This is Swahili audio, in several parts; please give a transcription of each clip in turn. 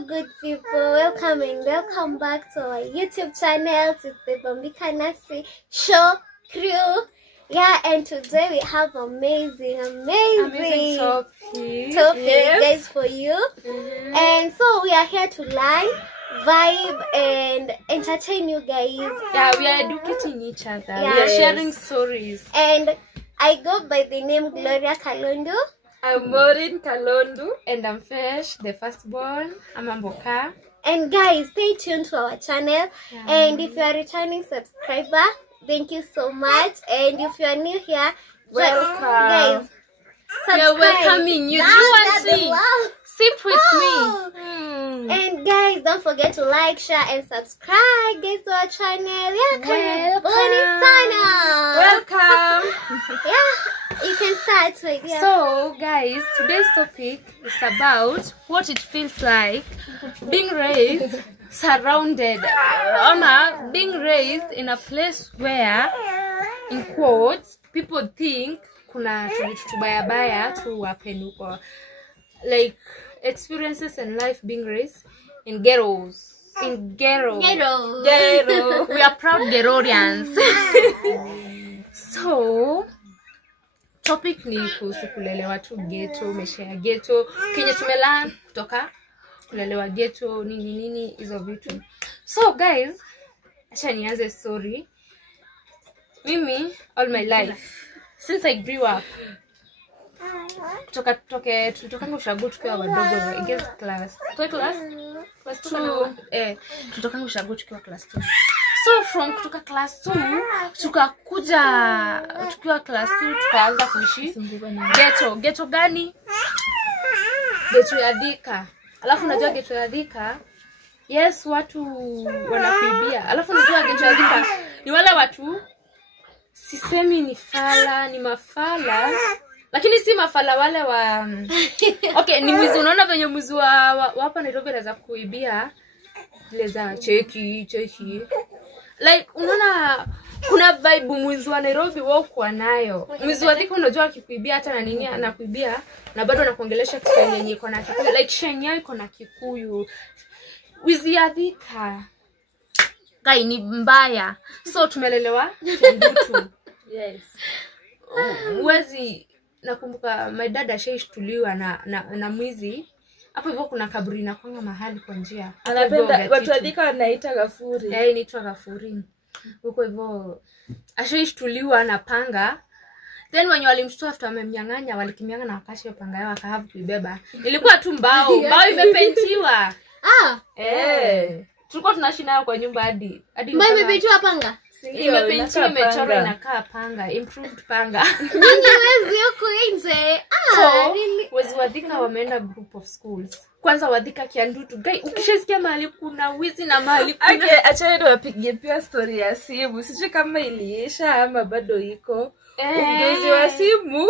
Hello good people, welcome and welcome back to our YouTube channel. It's the Bambika Nasi Show Crew. Yeah, and today we have amazing topic, guys, for you. And so we are here to learn, vibe and entertain you guys. Yeah, we are educating each other. Yeah. We are sharing stories. And I go by the name Gloria Kalondo. I'm Maureen Kalondo. And I'm Fesh, the firstborn. I'm Amboka. And guys, stay tuned to our channel. Yeah. And if you are a returning subscriber, thank you so much. And if you are new here, welcome. Guys, we are welcoming you. Do you want to sip with me? And guys, don't forget to like, share, and subscribe, guys, to our channel. Yeah, welcome. Yeah, you can start with So, guys, today's topic is about what it feels like being raised surrounded, being raised in a place where, in quotes, people think kuna tubaya tu wapenuko, like experiences in life being raised in ghettos. Ghetto. We are proud Ghettorians. So, topic ni kuhusu kulelewa tu ghetto, meshare ghetto, kenye tumelan kutoka kulelewa ghetto, nini hizo vitu. So guys, acha nianze story. Mimi all my life since I grew up, tulitoka Ushago tukiwa wadogo, I guess class 2, tulitoka Ushago tukiwa class 2. So from kutoka class 2 tukakuja tukiwa class 2 tukaanza kuishi ghetto gani? Ghetto ya Thika. Alafu unajua ghetto ya Thika, yes, watu wanakuibia. Alafu unajua ghetto ya Thika ni wale watu, sisemi ni fala, ni mafala, lakini si mafala wale wa okay, ni mwizi. Unaona venye mwizi wa hapa Nairobi anaweza kuibia ile za cheki. Like unaona kuna vibe mwizi wa Nairobi wao kwa nayo. Mwizi wa Thika unajua akikuibia hata na nini anakuibia na bado anakuongelesha Kiswahili yenye iko na Kikuyu, like Shenya iko na Kikuyu. Wizi ya Thika kai ni mbaya. So tumelelewa Kendutu. Yes. Mwezi nakumbuka my dad ashashtuliwa na mwizi. Hapo hivyo kuna kaburi na kwanga mahali kwa njia. Anapenda watu wa Thika wanaita Gafuri. Inaitwa Gafuri. Huko hivyo ashashtuliwa na panga. Then when walimshtua after amemnyang'anya, walikimianga na wakashi wa panga yao akahavu kuibeba. Ilikuwa tu mbao imepentiwa. Tulikuwa tunaishi nayo kwa nyumba hadi mbao imepentiwa panga. Imepentiwa, imechorwa inakaa panga, improved panga. Wezi huko nje. So, wezi wa Thika wameenda group of schools. Kwanza wa Thika Kiandutu. Guy, ukishasikia mahali kuna wizi na mahali kuna... Okay, acha ndio wapigie pia story ya simu. Sijui kama iliisha ama bado iko. Uzi wa simu.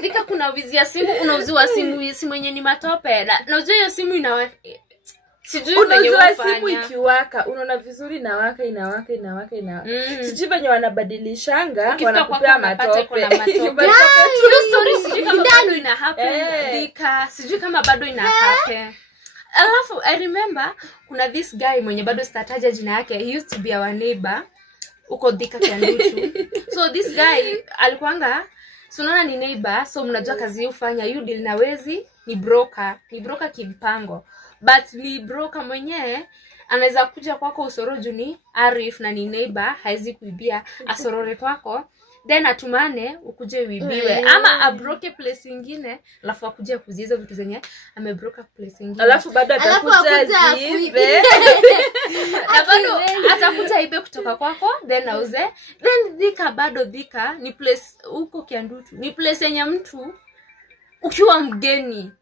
Thika kuna wizi ya simu, unauzi wa simu yenye ni matope. Na unajua hiyo simu inawa... Sijui venye wafanya. Simu ikiwaka, unaona vizuri inawaka. Sijui venye wanabadilishanga, wanakupea matope. Hiyo story sijui kama bado ina happen Thika. Sijui kama bado ina happen. Alafu I remember kuna this guy mwenye bado sitataja jina yake. He used to be our neighbor uko Thika Kiandutu. So this guy alikuanga, so unaona ni neighbor, so mnajua kazi yufanya, you deal na wezi, ni broker kimpango. But ni broker mwenye anaweza kuja kwako usoroju ni Arif na ni neighbor, haizi kuibia asorore kwako, then atumane ukuje uibiwe. Ama abroke place nyingine, alafu akuje kuziza vitu zenye amebroka place nyingine. Alafu bado atakuja zibe. Na bado atakuja ibe kutoka kwako, then auze. Then Thika ni place huko Kiandutu. Ni place yenye mtu ukiwa mgeni,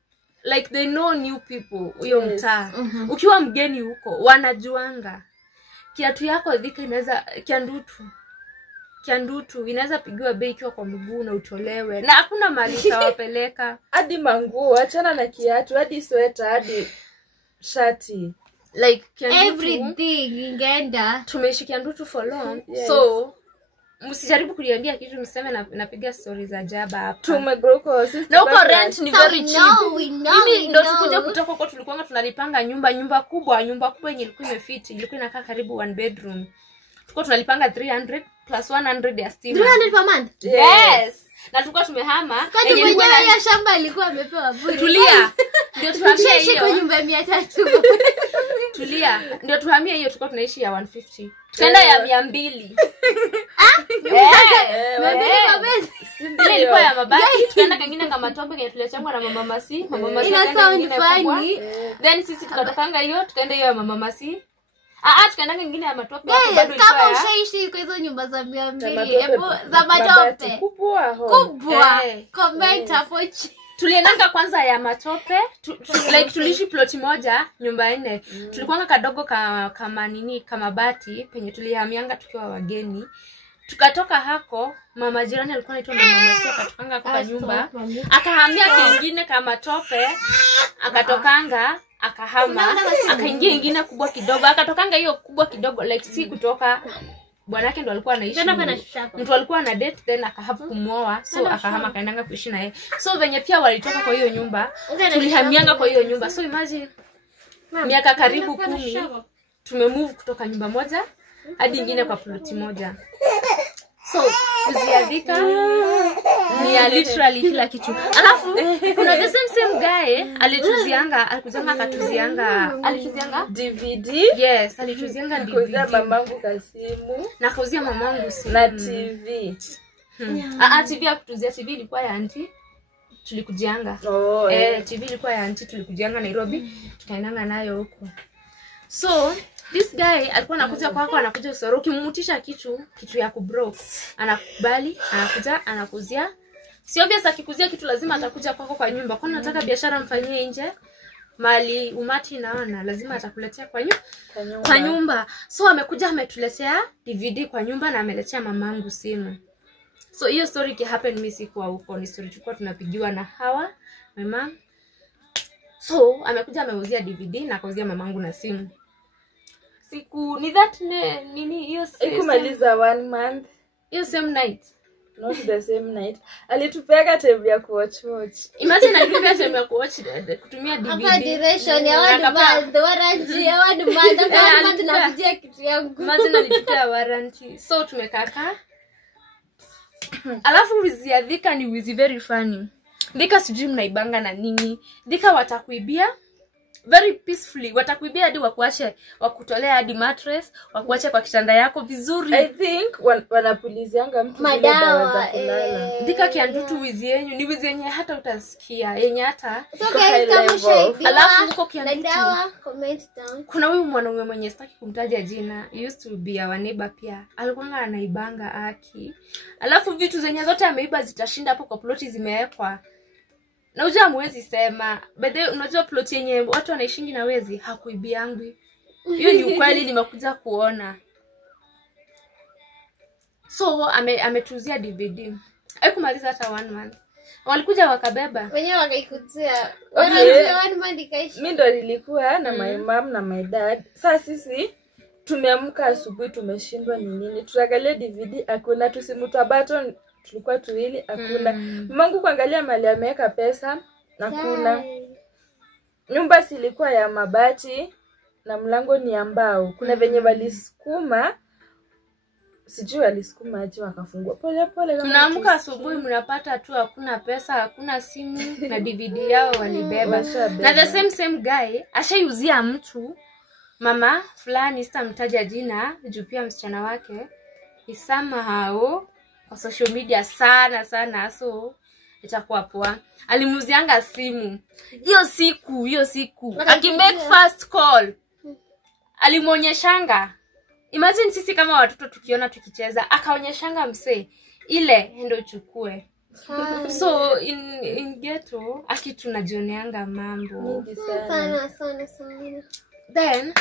like they know new people huyo mtaa. Ukiwa mgeni huko wanajuanga kiatu yako Thika inaweza Kiandutu inaweza pigiwa bei ikiwa kwa mguu na utolewe, na hakuna mali tawapeleka. Hadi manguo, achana na kiatu, hadi sweta, hadi shati, like everything ingeenda. Tumeishi Kiandutu for long. So msijaribu kuniambia kitu mseme napiga stories za jaba hapa. Tumegrow sisi. Na uko rent ni very cheap. Mimi ndo tukuja kutoka huko tulikuwa tunalipanga nyumba kubwa yenye ilikuwa imefit, ilikuwa inakaa karibu 1 bedroom. Tulikuwa tunalipanga 300 plus 100 ya stima. 300 per month. Yes. Na tulikuwa tumehama yenye ilikuwa ya shamba ilikuwa amepewa bure. Tulia. Ndio tuhamie hiyo. Kwa nyumba 300. Tulia. Ndio tuhamie hiyo tulikuwa tunaishi ya 150. Tukaenda ya 200. Ile ilikuwa ya mabati. Tukaenda kingine kama tope kile tulichangwa na mama Masi. Mama Masi ina funny. Then sisi tukatokanga hiyo, tukaenda hiyo ya mama Masi. Tukaenda kingine ya matope bado ilikuwa. Kama ushaishi kwa hizo nyumba za 200, hebu za matope. Kubwa. Comment hapo chini. Tuliendanga kwanza ya matope, like tulishi ploti moja, nyumba 4. Tulikuwa kadogo kama nini, kama bati, penye tulihamianga tukiwa wageni. Tukatoka hako, mama jirani alikuwa anaitwa mama Masi, akatokanga kwa nyumba. Akahamia kingine kama tope, akatokanga, akahama, akaingia ingine kubwa kidogo. Akatokanga hiyo kubwa kidogo, like si kutoka bwanake ndo alikuwa anaishi. Mtu alikuwa na date then akahapu kumuoa, so akahama kaendanga kuishi naye. So venye pia walitoka kwa hiyo nyumba, tulihamianga kwa hiyo nyumba. So imagine miaka karibu 10 tumemove kutoka nyumba moja hadi nyingine kwa ploti moja. So kuziadika ni literally kila kitu. Alafu kuna the same guy alituzianga DVD. Yes, alituzianga DVD. Kuzia mamangu kasimu Na kuzia mamangu simu na TV. TV ya kutuzia, TV ilikuwa ya auntie tulikujianga. TV ilikuwa ya auntie tulikujianga Nairobi, tukaendanga nayo huko. So this guy alikuwa anakuja kwako, anakuja usoro, ukimmutisha kitu ya kubroke, anakubali, anakuja anakuzia. Si obvious akikuzia kitu lazima atakuja kwako kwa nyumba. Kwa nini nataka biashara mfanyie nje? Mali umati naona lazima atakuletea kwa nyumba. So amekuja ametuletea DVD kwa nyumba na ameletea mamangu simu. So hiyo story ki happen mimi sikuwa huko, ni story tulikuwa tunapigiwa na Hawa, my mom. So amekuja ameuzia DVD na akauzia mamangu na simu. Siku ni that nini hiyo ikumaliza 1 month. Hiyo same night. Not the same night. Alitupeka time ya watch. Imagine alitupeka time ya watch kutumia DVD. Hapa duration ya 1 month, warranty ya 1 month na kujia kitu yangu. Imagine alitupea warranty. So tumekaka. Alafu wizi ya Dhika ni wizi very funny. Dhika sijui mnaibanga na nini. Dhika watakuibia very peacefully. Watakuibia hadi wakutolea hadi mattress, wakuache kwa kitanda yako vizuri. I think wanapulizianga mtu zile dawa za kulala. Dhika kiandutu wizi yenyu ni wizi yenye hata utasikia, yenye hata so guys kama shaidiwa. Alafu huko kiandutu dawa comment down. Kuna huyu mwanaume mwenye sitaki kumtaja jina, he used to be our neighbor pia. Alikuwa anaibanga aki. Alafu vitu zenye zote ameiba zitashinda hapo kwa ploti zimewekwa. Na unajua muwezi sema, bado unajua plot yenye watu wanaishingi na wezi hakuibiangwi. Hiyo ni ukweli nimekuja kuona. So ametuzia DVD. Haikumaliza hata 1 month. Walikuja wakabeba. Wenyewe wakaikuzia. Wanaanza 1 month ikaishi. Mimi ndo nilikuwa na my mom na my dad. Sasa sisi tumeamka asubuhi tumeshindwa ni nini. Tuangalia DVD hakuna, tusimuta button tulikuwa tuwili hakuna. Mamangu kuangalia mali ameweka pesa hakuna. Nyumba silikuwa ya mabati na mlango ni ya mbao. Kuna venye walisukuma, sijui walisukuma aje wakafungua pole pole. Tunaamka asubuhi mnapata tu hakuna pesa, hakuna simu na DVD yao walibeba. Na the same guy ashaiuzia mtu mama fulani, sitamtaja jina juu pia msichana wake isama hao kwa social media sana, so itakuwa poa. Alimuzianga simu hiyo siku akimake first call alimuonyeshanga. Imagine sisi kama watoto tukiona tukicheza, akaonyeshanga msee ile ndio chukue. So in ghetto akitunajioneanga mambo sana. Then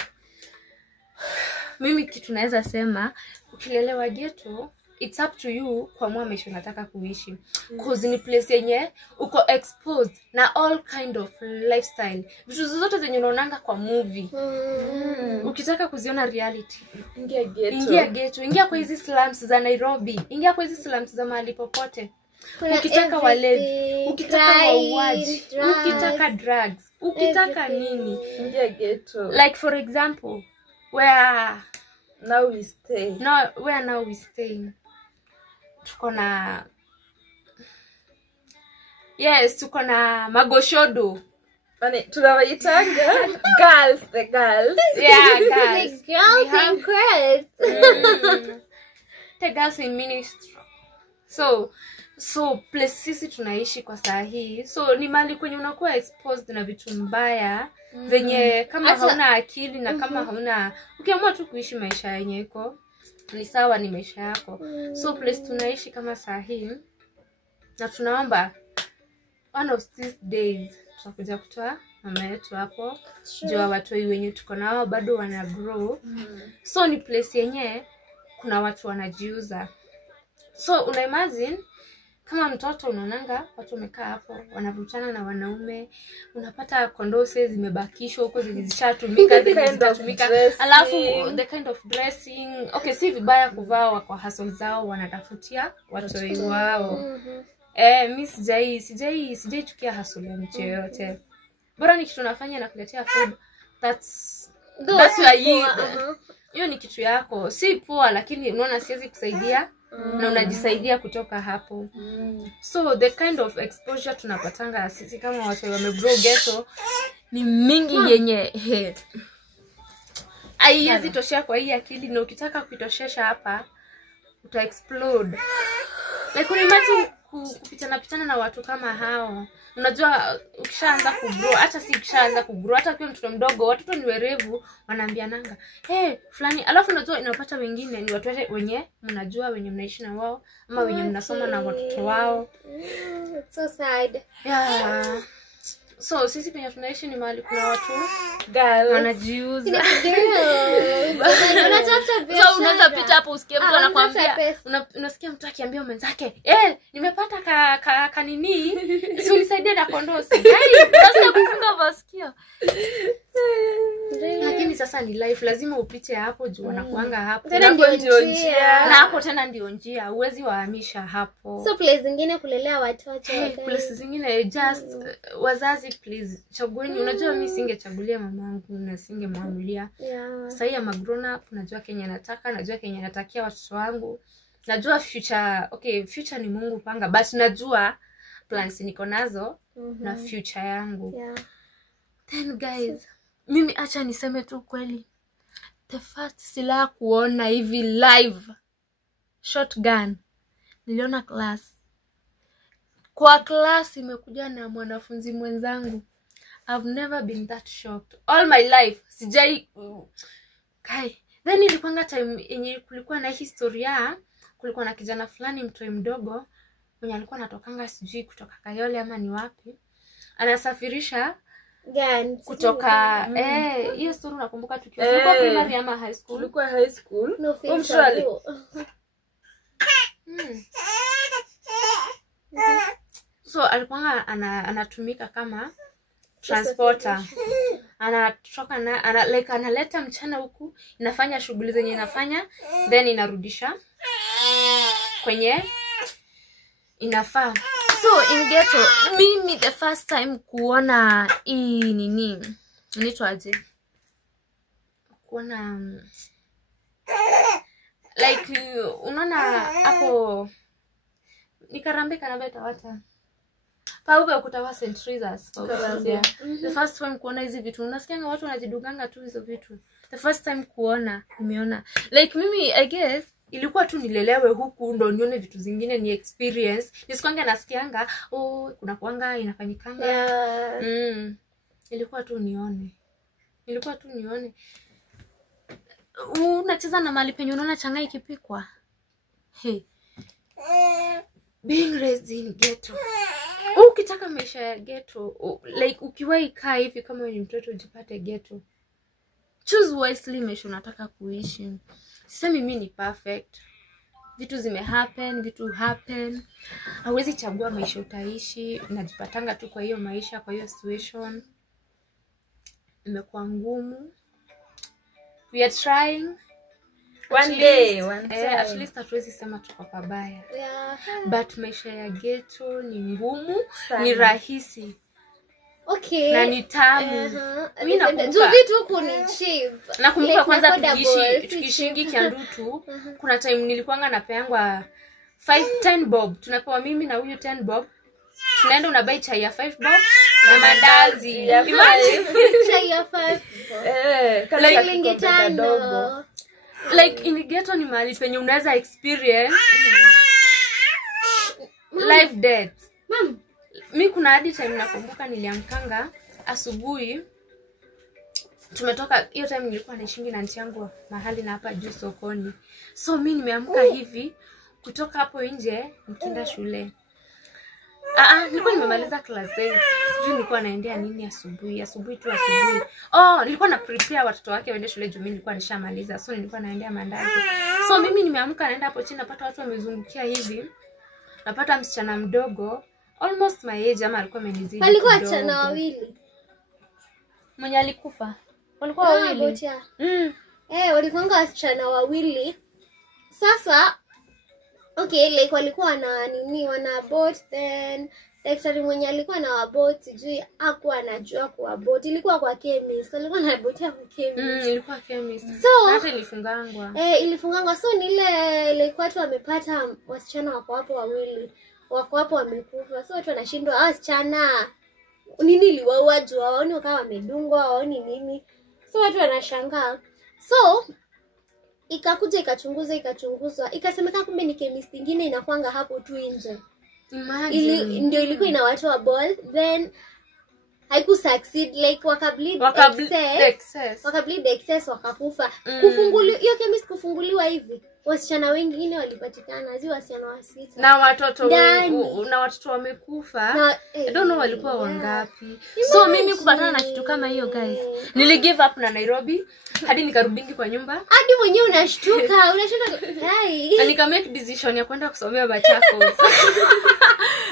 mimi kitu naweza sema ukilelewa ghetto it's up to you kuamua maisha unataka kuishi. Cause ni place yenye uko exposed na all kind of lifestyle. Vitu zote zenye unaonanga kwa movie. Ukitaka kuziona reality, ingia ghetto, ingia kwa hizi slums za Nairobi, ingia kwa hizi slums za mahali popote. Ukitaka walevi, ukitaka mauaji, ukitaka drugs, ukitaka nini, ingia ghetto. Like for example, where now we stay. Tuko na tuko na magoshodo. Tunawaitanga girls, the girls. Yeah, girls. The girls in Christ. The girls in ministry. So place sisi tunaishi kwa saa hii. So ni mali kwenye unakuwa exposed na vitu mbaya zenye kama hauna akili na kama hauna, ukiamua tu kuishi maisha yenye iko ni sawa, ni maisha yako. So place tunaishi kama saa hii, na tunaomba one of these days tutakuja kutoa mama yetu hapo. Jua watu wenye tuko nao bado wana grow. So ni place yenye kuna watu wanajiuza. So una imagine kama mtoto unaonanga watu wamekaa hapo wanavutana na wanaume, unapata kondose zimebakishwa huko zilishatumika, zitatumika, alafu the kind of dressing. Okay, si vibaya kuvaa, kwa hustle zao wanatafutia watu wao. Mimi sijai chukia hustle ya mtu yote. Bora ni kitu unafanya na kuletea food, that's why hiyo ni kitu yako. Si poa, lakini unaona siwezi kusaidia na unajisaidia kutoka hapo. So the kind of exposure tunapatanga sisi kama watu wamegrow ghetto ni mingi yenye haiwezi toshea kwa hii akili, na ukitaka kuitoshesha hapa uta explode. Like imagine kupitana na watu kama hao. Unajua ukishaanza kugrow, hata si ukishaanza kugrow, hata kwa mtoto mdogo, watoto ni werevu, wanaambiananga fulani. Alafu unajua inapata wengine ni watu wenye mnajua, wenye mnaishi na wao ama wenye mnasoma na watoto wao. It's so sad. Yeah. So sisi penye tunaishi ni mahali kuna watu girls wanajiuza. So unaweza pita hapo usikie mtu anakuambia, unasikia mtu akiambia mwenzake, nimepata kanini, si unisaidie na kondosi. Unasikia kufunga masikio. Lakini sasa ni life, lazima upite hapo juu wanakuanga hapo. Tena ndio njia. Na hapo tena ndio njia, huwezi wahamisha hapo. So place zingine kulelea watoto. Place zingine just wazazi please chagueni. Unajua mimi singechagulia mamangu na singemwamulia. Sasa ya grown up, najua Kenya nataka, najua Kenya natakia watoto wangu. Najua future ni Mungu panga, but najua plans niko nazo na future yangu. Then guys, mimi acha niseme tu kweli. The first silaha kuona hivi live shotgun niliona class. Kwa class imekuja na mwanafunzi mwenzangu. I've never been that shocked all my life. Sijai then ilikuanga time yenye kulikuwa na historia, kulikuwa na kijana fulani mtoi mdogo mwenye alikuwa anatokanga sijui kutoka Kayole ama ni wapi. Anasafirisha kutoka hiyo story unakumbuka tukiwa tulikuwa primary ama high school? Tulikuwa high school. No So alikuwa anatumika kama transporter. Anatoka na analeta mchana huku, inafanya shughuli zenye inafanya, then inarudisha kwenye inafaa. So in ghetto, mimi the first time kuona hii nini inaitwaje, kuona like unaona hapo nikarambika na beta wata paupe kutawa St. Teresa's. The first time kuona hizi vitu, unasikianga watu wanajidunganga tu hizo vitu. The first time kuona nimeona like mimi I guess ilikuwa tu nilelewe huku ndo nione vitu zingine, ni experience. Nisikwanga nasikianga kuna kuanga inafanyikanga. Ilikuwa tu nione. Unacheza na mali penye unaona changa ikipikwa. Being raised in ghetto. Ukitaka maisha ya ghetto, like ukiwahi kaa hivi kama ni mtoto ujipate ghetto, choose wisely maisha unataka kuishi. Sisemi mimi ni perfect. vitu zimehappen, vitu happen. Hauwezi chagua maisha utaishi, unajipatanga tu kwa hiyo maisha, kwa hiyo situation. Imekuwa ngumu. We are trying. One day, one time. At least hatuwezi sema tuko pabaya. Yeah. But maisha ya ghetto ni ngumu, Sana. ni rahisi Okay. na ni tamu. Mimi nakumbuka vitu huku ni cheap. nakumbuka Like, kwanza affordable, si tukishingi Kiandutu, kuna time nilikuanga napeangwa 10 bob. Tunapewa mimi na huyu 10 bob. Tunaenda unabai chai ya 5 bob na mandazi. ya Imagine Chai ya 5. kama Like, Shilingi kikombe kadogo. 5. like in ghetto ni mahali penye unaweza experience life death. Mom. Mi kuna hadi time nakumbuka niliamkanga asubuhi, tumetoka hiyo time nilikuwa naishingi na aunti yangu mahali na hapa juu sokoni. So mi nimeamka hivi kutoka hapo nje nikienda shule. Nilikuwa nimemaliza class 8. Sijui nilikuwa naendea nini asubuhi tu. Nilikuwa na prepare watoto wake waende shule juu mimi nilikuwa nishamaliza. So nilikuwa naendea mandazi. So mimi nimeamka naenda hapo chini, napata watu wamezungukia hivi. Napata msichana mdogo almost my age, ama alikuwa amenizidi. Walikuwa wasichana wawili. Mwenye alikufa. Walikuwa wawili. Walikuwa wasichana wawili. Sasa okay, like walikuwa wana abort, then daktari mwenye alikuwa na abort sijui hakuwa anajua kuabort. Ilikuwa kwa chemist. Alikuwa na abortia kwa chemist. Ilikuwa chemist. So hata ilifungangwa. Ilifungangwa. So ni ile watu wamepata wasichana wako hapo wawili. Wako hapo wamekufa. So watu wanashindwa wasichana nini liwaua juu waoni kama wamedungwa, waoni nini. So watu wanashangaa. So ikakuja ikachunguzwa, ikasemekana kumbe ni chemist nyingine inakuanga hapo tu nje. Imagine. Ndio ilikuwa inawatoa ball, then haiku succeed, like wakableed excess wakakufa. Kufunguliwa hiyo chemist, kufunguliwa hivi wasichana wengine walipatikana, zi wasichana wa 6 na watoto wamekufa. I don't know walikuwa wangapi. So mimi kupatana na kitu kama hiyo guys, nili give up na Nairobi hadi nikarudingi kwa nyumba. Hadi mwenyewe unashtuka guys. Na nika make decision ya kwenda kusomea Machakos.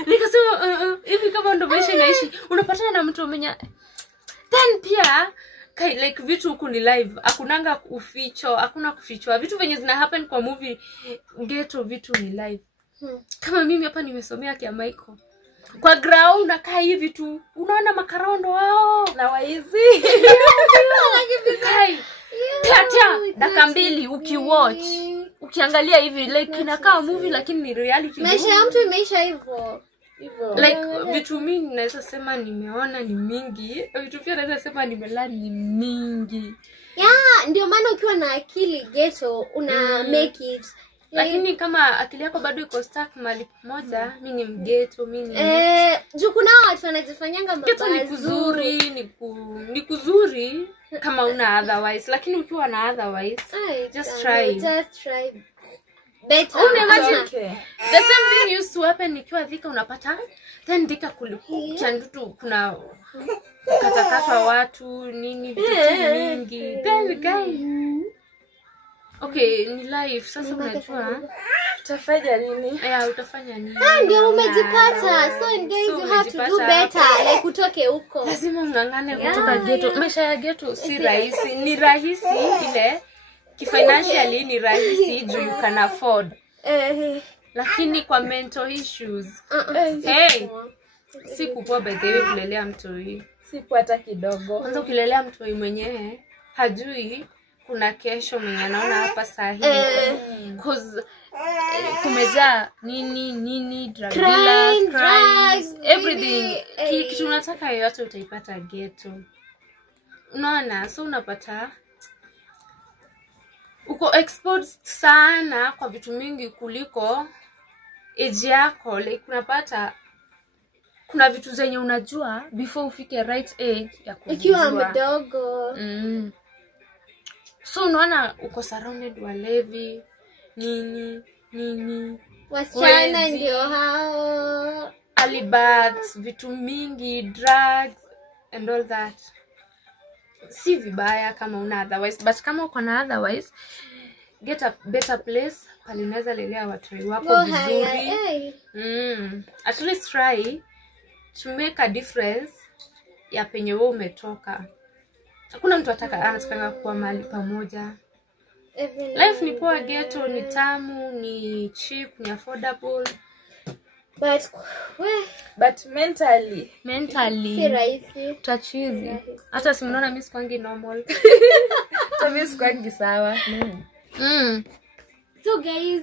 Nikasema hivi kama ndo maisha inaishi, unapatana na mtu mwenye then pia like vitu huku ni live, hakunanga hakuna kufichwa. Vitu venye zina happen kwa movie ghetto, vitu ni live. Kama mimi hapa nimesomea kia Michael, kwa ground unakaa hivi tu unaona makarondo wao na waizi kai tata dakika 2 ukiwatch ukiangalia hivi like inakaa movie lakini ni reality. Maisha ya mtu imeisha hivyo. Like vitu mingi naweza sema nimeona ni mingi, vitu pia naweza sema nimelani ni mingi. Ndio maana ukiwa na akili ghetto una make it. Lakini kama akili yako bado iko stuck mahali pamoja, mimi ni mghetto, mimi juu kuna watu wanajifanyanga ghetto ni kuzuri, ni kuzuri kama una otherwise, lakini ukiwa na otherwise just try better. Okay. The same thing used to happen nikiwa Thika, unapata then Thika Kiandutu kuna katakata watu nini vitu mingi. Then guys, okay, ni life sasa, unajua utafanya nini? Utafanya nini? Ndio umejipata. So guys, you have to do better, like utoke huko. Lazima ungangane kutoka ghetto. Maisha ya ghetto si rahisi. Ni rahisi ile financially ni rahisi juu you can afford. Lakini kwa mental issues si kupoa by the way kulelea mtoi. Si hata kidogo. Kwanza ukilelea mtoi mwenyewe hajui kuna kesho mwenye anaona hapa saa hii. Cause kumejaa nini drug dealers, crimes, everything. Kitu unataka yote utaipata ghetto. Unaona, so unapata uko exposed sana kwa vitu mingi kuliko age yako. Like unapata kuna vitu zenye unajua before ufike right age ya kujua ukiwa mdogo. So unaona uko surrounded walevi nini wasichana ndio hao, alibats, vitu mingi, drugs and all that. Si vibaya kama una otherwise, but kama uko na otherwise get a better place pale unaweza lelea watoi wako Go vizuri. higher. At least try to make a difference ya penye wewe umetoka. Hakuna mtu anataka kuwa mahali pamoja. Life ni poa, ghetto ni tamu, ni cheap, ni affordable. But mentally Si rahisi. Tachizi. Hata si mnaona mimi sikwangi normal. Tabii sikwangi sawa. So guys,